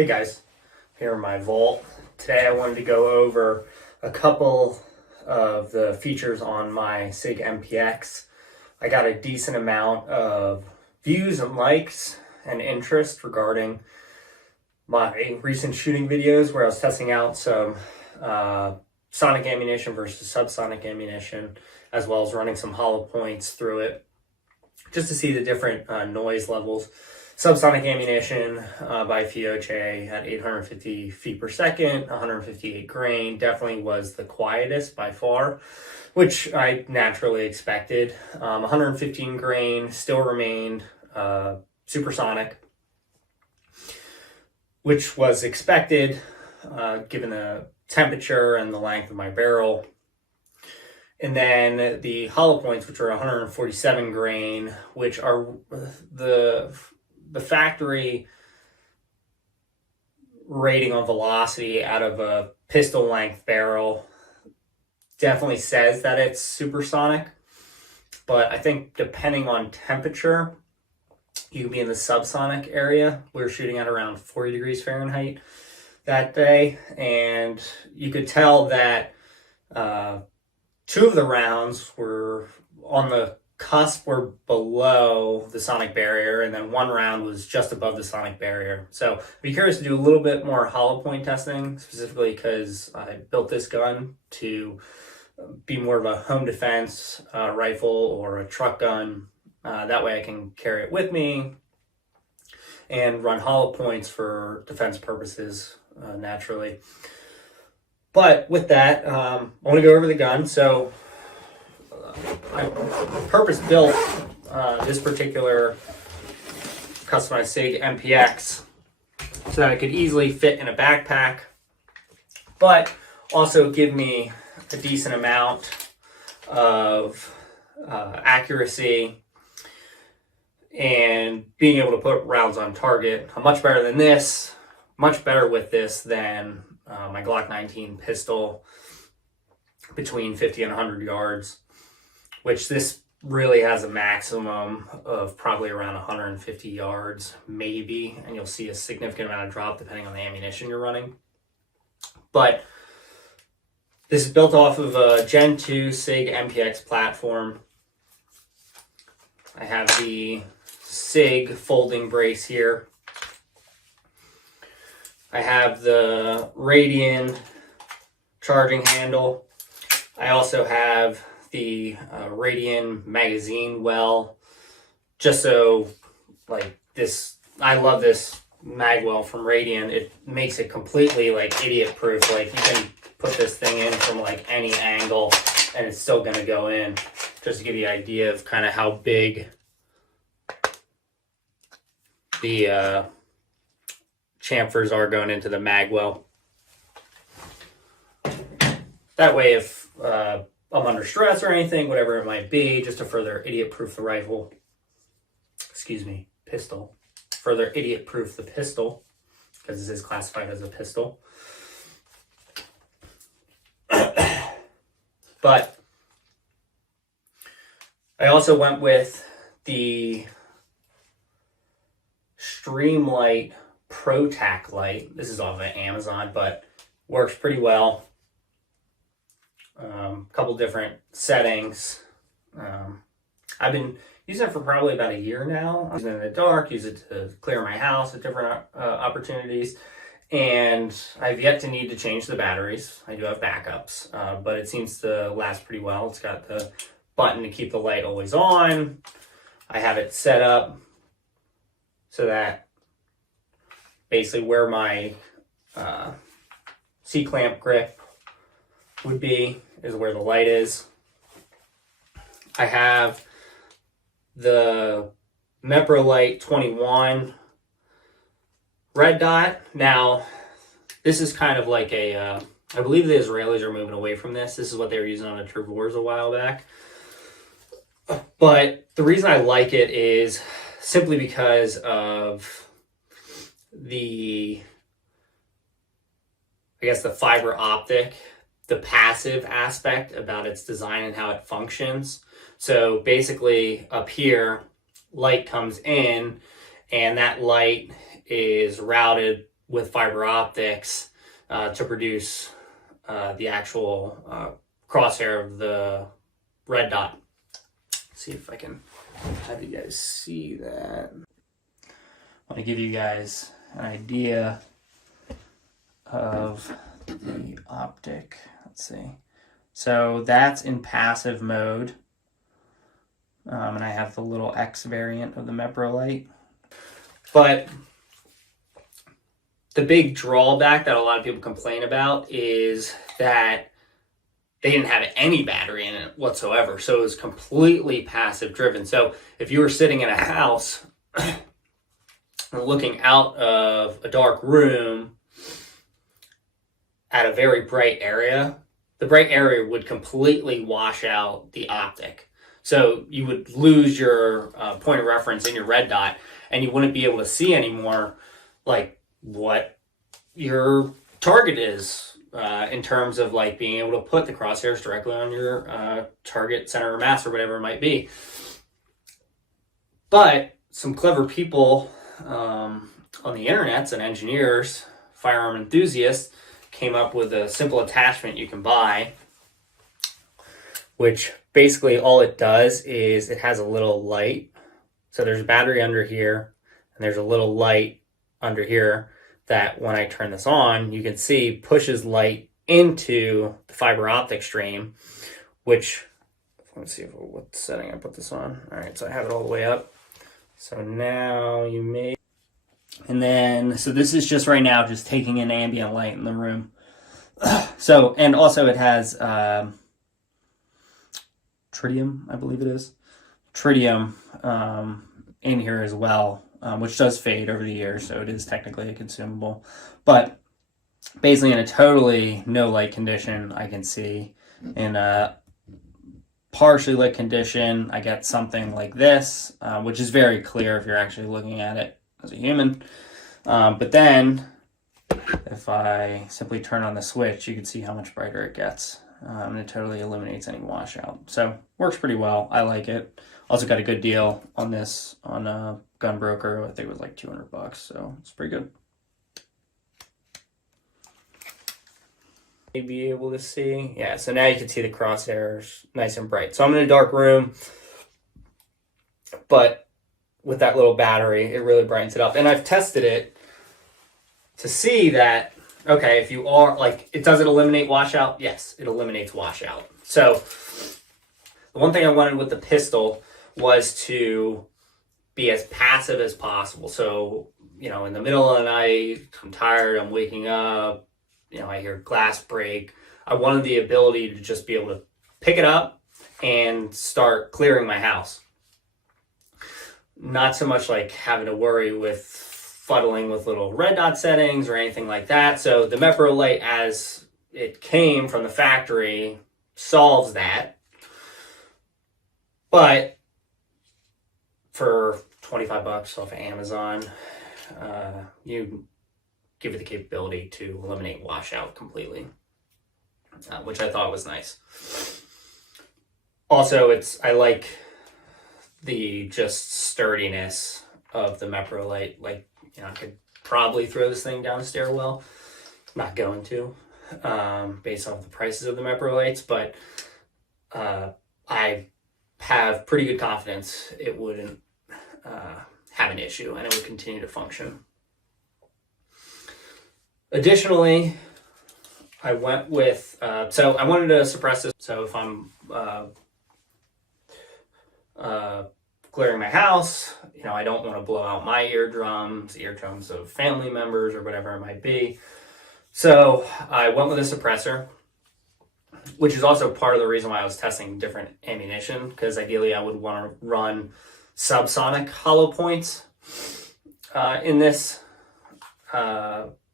Hey guys, here in my vault. Today I wanted to go over a couple of the features on my Sig MPX. I got a decent amount of views and likes and interest regarding my recent shooting videos where I was testing out some sonic ammunition versus subsonic ammunition, as well as running some hollow points through it just to see the different noise levels. Subsonic ammunition by Fioce at 850 feet per second, 158 grain, definitely was the quietest by far, which I naturally expected. 115 grain still remained supersonic, which was expected given the temperature and the length of my barrel. And then the hollow points, which are 147 grain, which are the factory rating on velocity out of a pistol length barrel definitely says that it's supersonic. But I think depending on temperature, you can be in the subsonic area. We were shooting at around 40 degrees Fahrenheit that day. And you could tell that two of the rounds were on the cusp, were below the sonic barrier, and then one round was just above the sonic barrier. So I'd be curious to do a little bit more hollow point testing, specifically because I built this gun to be more of a home defense rifle or a truck gun. That way I can carry it with me and run hollow points for defense purposes naturally. But with that, I want to go over the gun. So I purpose built this particular customized Sig MPX so that it could easily fit in a backpack, but also give me a decent amount of accuracy and being able to put rounds on target. I'm much better than this, much better with this than my Glock 19 pistol between 50 and 100 yards. Which this really has a maximum of probably around 150 yards, maybe, and you'll see a significant amount of drop depending on the ammunition you're running. But this is built off of a Gen 2 Sig MPX platform. I have the Sig folding brace here. I have the Radian charging handle. I also have the Radian magazine well, just so like this, I love this mag well from Radian. It makes it completely like idiot proof. Like you can put this thing in from like any angle and it's still gonna go in, just to give you an idea of kind of how big the chamfers are going into the mag well. That way if I'm under stress or anything, whatever it might be, just to further idiot-proof the rifle. Excuse me, pistol. Further idiot-proof the pistol, because this is classified as a pistol. But I also went with the Streamlight Pro Tac light. This is off of Amazon, but works pretty well. Couple different settings. I've been using it for probably about a year now. I use it in the dark, use it to clear my house at different opportunities, and I've yet to need to change the batteries. I do have backups, but it seems to last pretty well. It's got the button to keep the light always on. I have it set up so that basically where my C-clamp grip would be is where the light is. I have the Meprolight 21 red dot. Now, this is kind of like a, I believe the Israelis are moving away from this. This is what they were using on the Trevors a while back. But the reason I like it is simply because of the, I guess, the fiber optic, the passive aspect about its design and how it functions. So basically up here, light comes in and that light is routed with fiber optics to produce the actual crosshair of the red dot. Let's see if I can have you guys see that. I want to give you guys an idea of the optic. Let's see. So that's in passive mode. And I have the little X variant of the Meprolight. But the big drawback that a lot of people complain about is that they didn't have any battery in it whatsoever. So it was completely passive driven. So if you were sitting in a house and looking out of a dark room at a very bright area, the bright area would completely wash out the optic. So you would lose your point of reference in your red dot, and you wouldn't be able to see anymore like what your target is in terms of like being able to put the crosshairs directly on your target center of mass or whatever it might be. But some clever people on the internets and engineers, firearm enthusiasts, came up with a simple attachment you can buy, which basically all it does is it has a little light. So there's a battery under here, and there's a little light under here that when I turn this on, you can see pushes light into the fiber optic stream, which, let's see what setting I put this on. All right, so I have it all the way up. So now you may, and then, so this is just right now, just taking in ambient light in the room. So, and also it has tritium, I believe it is. Tritium in here as well, which does fade over the years, so it is technically a consumable. But basically in a totally no light condition, I can see. In a partially lit condition, I get something like this, which is very clear if you're actually looking at it as a human. But then if I simply turn on the switch, you can see how much brighter it gets. And it totally eliminates any washout. So works pretty well. I like it. Also got a good deal on this on a Gunbroker. I think it was like $200, so it's pretty good. You'll be able to see. Yeah, so now you can see the crosshairs nice and bright. So I'm in a dark room, but with that little battery, it really brightens it up. And I've tested it to see that, okay, if you are, like, does it eliminate washout? Yes, it eliminates washout. So the one thing I wanted with the pistol was to be as passive as possible. So, you know, in the middle of the night, I'm tired, I'm waking up, you know, I hear glass break. I wanted the ability to just be able to pick it up and start clearing my house. Not so much like having to worry with fuddling with little red dot settings or anything like that. So the Meprolight, as it came from the factory, solves that. But for $25 off of Amazon, you give it the capability to eliminate washout completely, which I thought was nice. Also, I like the just sturdiness of the Meprolight. Like, you know, I could probably throw this thing down a stairwell. I'm not going to, based off the prices of the Meprolights, but I have pretty good confidence it wouldn't have an issue and it would continue to function. Additionally, I went with, so I wanted to suppress this. So if I'm clearing my house, you know, I don't want to blow out my eardrums of family members or whatever it might be. So I went with a suppressor, which is also part of the reason why I was testing different ammunition, because ideally I would want to run subsonic hollow points in this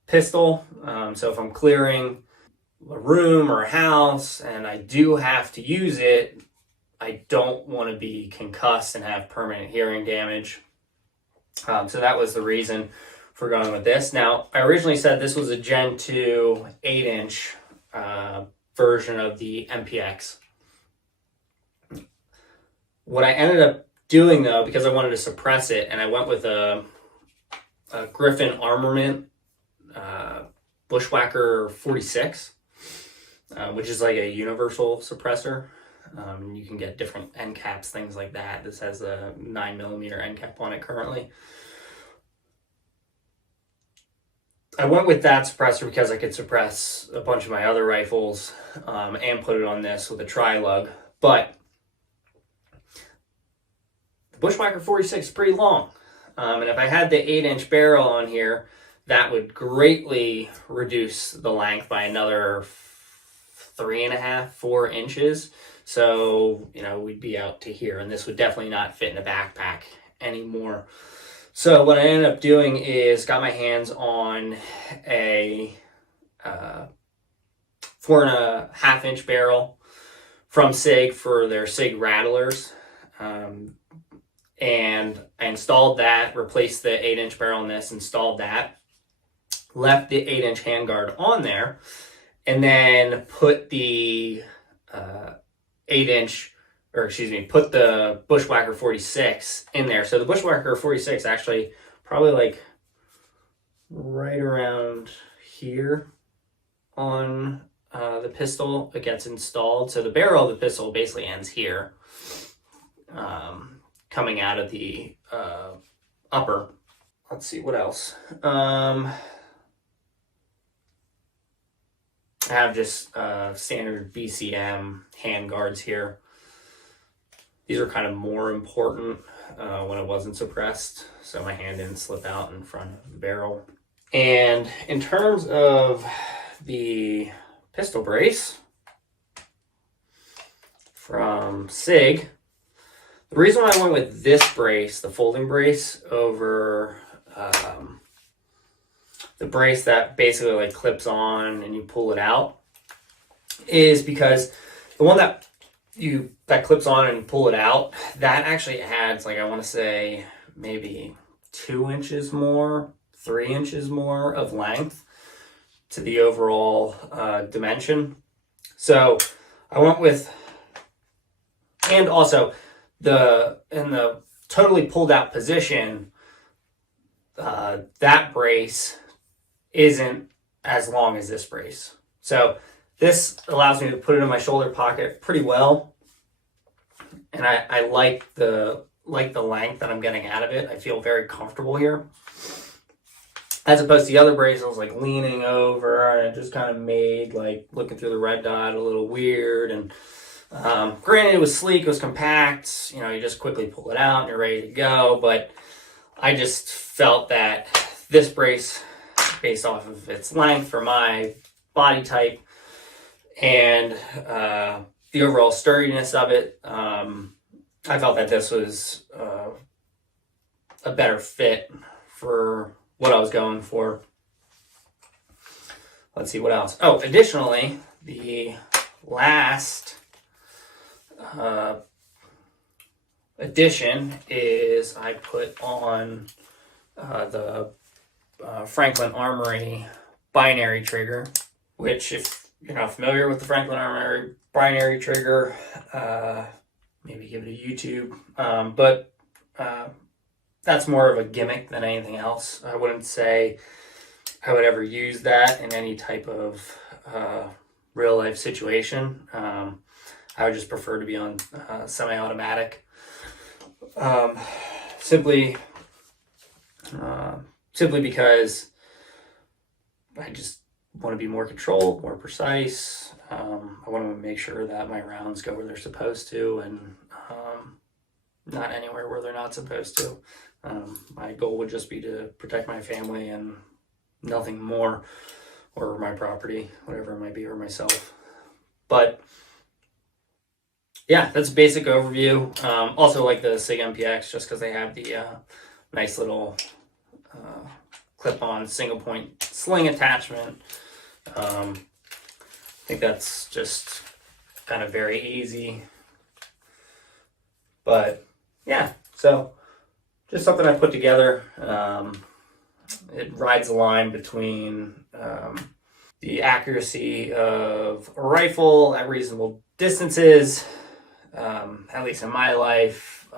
pistol. So if I'm clearing a room or a house and I do have to use it, I don't want to be concussed and have permanent hearing damage. So that was the reason for going with this. Now, I originally said this was a Gen 2 8-inch version of the MPX. What I ended up doing, though, because I wanted to suppress it, and I went with a Griffin Armament Bushwhacker 46, which is like a universal suppressor. You can get different end caps, things like that. This has a 9mm end cap on it currently. I went with that suppressor because I could suppress a bunch of my other rifles and put it on this with a tri-lug. But the Bushwhacker 46 is pretty long. And if I had the 8-inch barrel on here, that would greatly reduce the length by another 3.5, 4 inches. So, we'd be out to here, and this would definitely not fit in a backpack anymore. So what I ended up doing is got my hands on a 4.5-inch barrel from Sig for their Sig rattlers. And I installed that, replaced the 8-inch barrel in this, installed that, left the 8-inch handguard on there, and then put the put the Bushwhacker 46 in there. So the Bushwhacker 46 actually probably like right around here on the pistol, it gets installed. So the barrel of the pistol basically ends here, coming out of the upper. Let's see, what else? I have just standard BCM handguards here. These are kind of more important when it wasn't suppressed, so my hand didn't slip out in front of the barrel. And in terms of the pistol brace from Sig, the reason why I went with this brace, the folding brace, over the brace that basically like clips on and you pull it out, is because the one that clips on and pull it out, that actually adds, like, I want to say maybe 2 inches more, 3 inches more of length to the overall dimension. So I went with, and also in the totally pulled out position, that brace isn't as long as this brace. So this allows me to put it in my shoulder pocket pretty well. And I like the length that I'm getting out of it. I feel very comfortable here. As opposed to the other brace, I was like leaning over, and it just kind of made like looking through the red dot a little weird. And granted, it was sleek, it was compact, you just quickly pull it out and you're ready to go. But I just felt that this brace, based off of its length for my body type and the overall sturdiness of it, I felt that this was a better fit for what I was going for. Let's see what else. Oh, additionally, the last addition is I put on the Franklin Armory binary trigger, which, if you're not familiar with the Franklin Armory binary trigger, maybe give it a YouTube. But that's more of a gimmick than anything else. I wouldn't say I would ever use that in any type of real life situation. I would just prefer to be on semi-automatic. Simply because I just want to be more controlled, more precise. I want to make sure that my rounds go where they're supposed to, and not anywhere where they're not supposed to. My goal would just be to protect my family and nothing more, or my property, whatever it might be, or myself. But yeah, that's a basic overview. Also like the Sig MPX, just because they have the nice little clip-on single point sling attachment. I think that's just kind of very easy. But yeah, so just something I put together. It rides the line between the accuracy of a rifle at reasonable distances, at least in my life,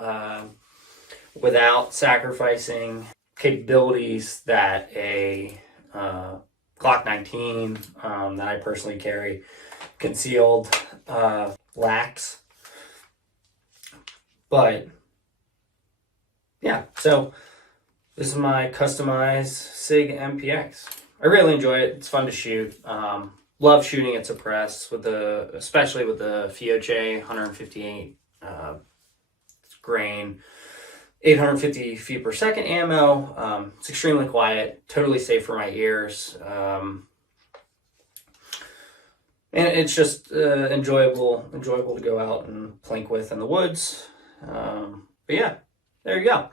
without sacrificing capabilities that a Glock 19 that I personally carry, concealed lax. But yeah, so this is my customized Sig MPX. I really enjoy it. It's fun to shoot. Love shooting at suppress with especially with the Fioche 158 grain, 850 feet per second ammo. It's extremely quiet, totally safe for my ears. And it's just enjoyable to go out and plink with in the woods. But yeah, there you go.